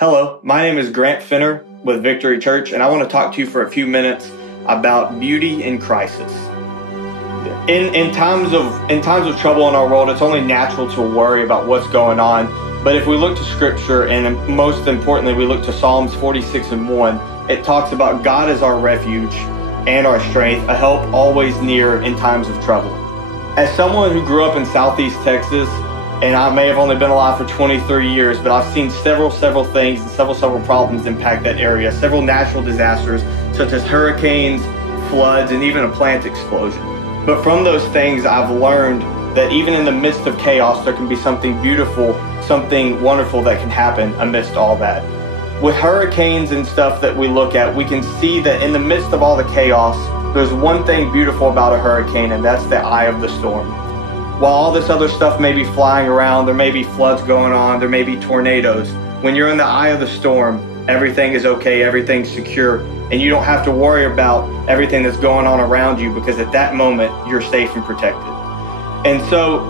Hello, my name is Grant Fenner with Victory Church, and I want to talk to you for a few minutes about beauty in crisis. In times of trouble in our world, it's only natural to worry about what's going on. But if we look to Scripture, and most importantly, we look to Psalms 46:1, it talks about God as our refuge and our strength, a help always near in times of trouble. As someone who grew up in Southeast Texas, and I may have only been alive for 23 years, but I've seen several things and several problems impact that area. Several natural disasters, such as hurricanes, floods, and even a plant explosion. But from those things, I've learned that even in the midst of chaos, there can be something beautiful, something wonderful that can happen amidst all that. With hurricanes and stuff that we look at, we can see that in the midst of all the chaos, there's one thing beautiful about a hurricane, and that's the eye of the storm. While all this other stuff may be flying around, there may be floods going on, there may be tornadoes. When you're in the eye of the storm, everything is okay, everything's secure, and you don't have to worry about everything that's going on around you, because at that moment, you're safe and protected. And so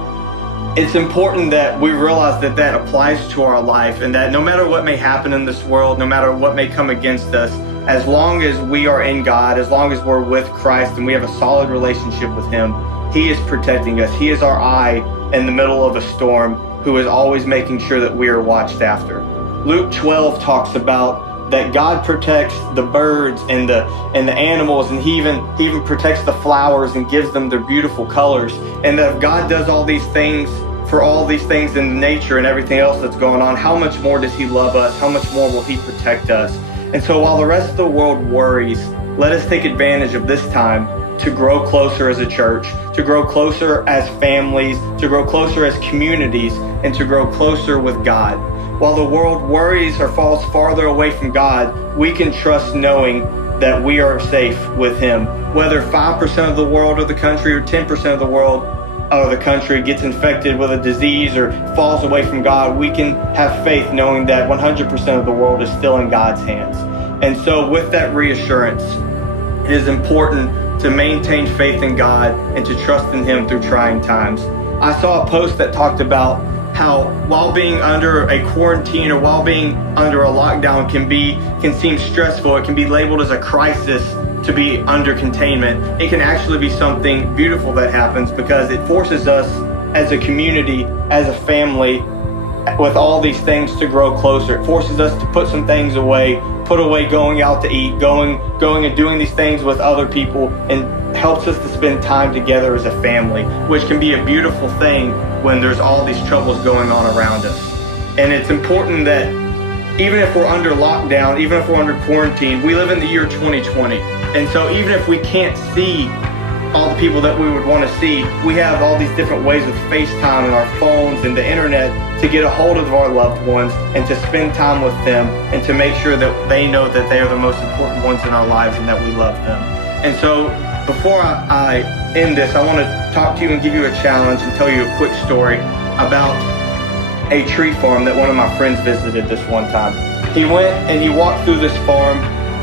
it's important that we realize that that applies to our life, and that no matter what may happen in this world, no matter what may come against us, as long as we are in God, as long as we're with Christ and we have a solid relationship with Him, He is protecting us. He is our eye in the middle of a storm, who is always making sure that we are watched after. Luke 12 talks about that God protects the birds and the animals, and He even protects the flowers and gives them their beautiful colors. And that if God does all these things for all these things in nature and everything else that's going on, how much more does He love us? How much more will He protect us? And so while the rest of the world worries, let us take advantage of this time to grow closer as a church, to grow closer as families, to grow closer as communities, and to grow closer with God. While the world worries or falls farther away from God, we can trust knowing that we are safe with Him. Whether 5% of the world or the country, or 10% of the world or the country gets infected with a disease or falls away from God, we can have faith knowing that 100% of the world is still in God's hands. And so with that reassurance, it is important to maintain faith in God and to trust in Him through trying times. I saw a post that talked about how while being under a quarantine or while being under a lockdown can seem stressful, it can be labeled as a crisis to be under containment. It can actually be something beautiful that happens, because it forces us as a community, as a family, with all these things to grow closer. It forces us to put some things away, put away going out to eat, going and doing these things with other people, and helps us to spend time together as a family, which can be a beautiful thing when there's all these troubles going on around us. And it's important that even if we're under lockdown, even if we're under quarantine, we live in the year 2020. And so even if we can't see all the people that we would want to see, we have all these different ways with FaceTime and our phones and the internet to get a hold of our loved ones and to spend time with them and to make sure that they know that they are the most important ones in our lives and that we love them. And so before I end this, I want to talk to you and give you a challenge and tell you a quick story about a tree farm that one of my friends visited this one time. He went and he walked through this farm,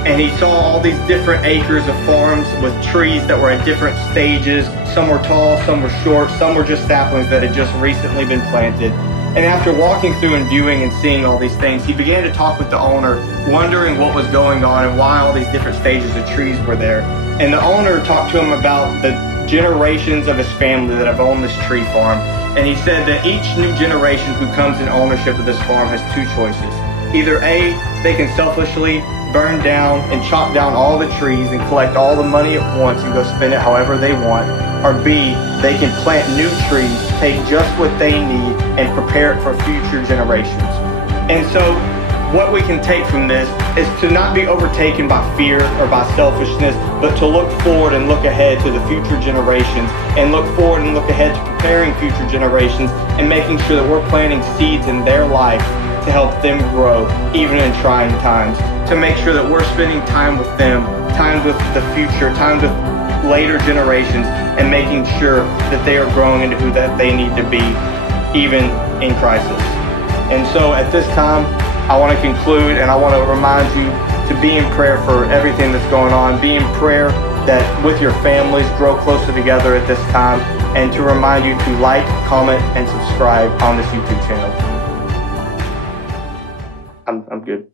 and he saw all these different acres of farms with trees that were at different stages. Some were tall, some were short, some were just saplings that had just recently been planted. And after walking through and viewing and seeing all these things, he began to talk with the owner, wondering what was going on and why all these different stages of trees were there. And the owner talked to him about the generations of his family that have owned this tree farm. And he said that each new generation who comes in ownership of this farm has two choices. Either A, they can selfishly burn down and chop down all the trees and collect all the money at once and go spend it however they want, or B, they can plant new trees, take just what they need, and prepare it for future generations. And so what we can take from this is to not be overtaken by fear or by selfishness, but to look forward and look ahead to the future generations, and look forward and look ahead to preparing future generations and making sure that we're planting seeds in their life to help them grow even in trying times, to make sure that we're spending time with them, time with the future, time with later generations, and making sure that they are growing into who that they need to be, even in crisis. And so at this time, I want to conclude, and I want to remind you to be in prayer for everything that's going on. Be in prayer that with your families, grow closer together at this time, and to remind you to like, comment, and subscribe on this YouTube channel. I'm good.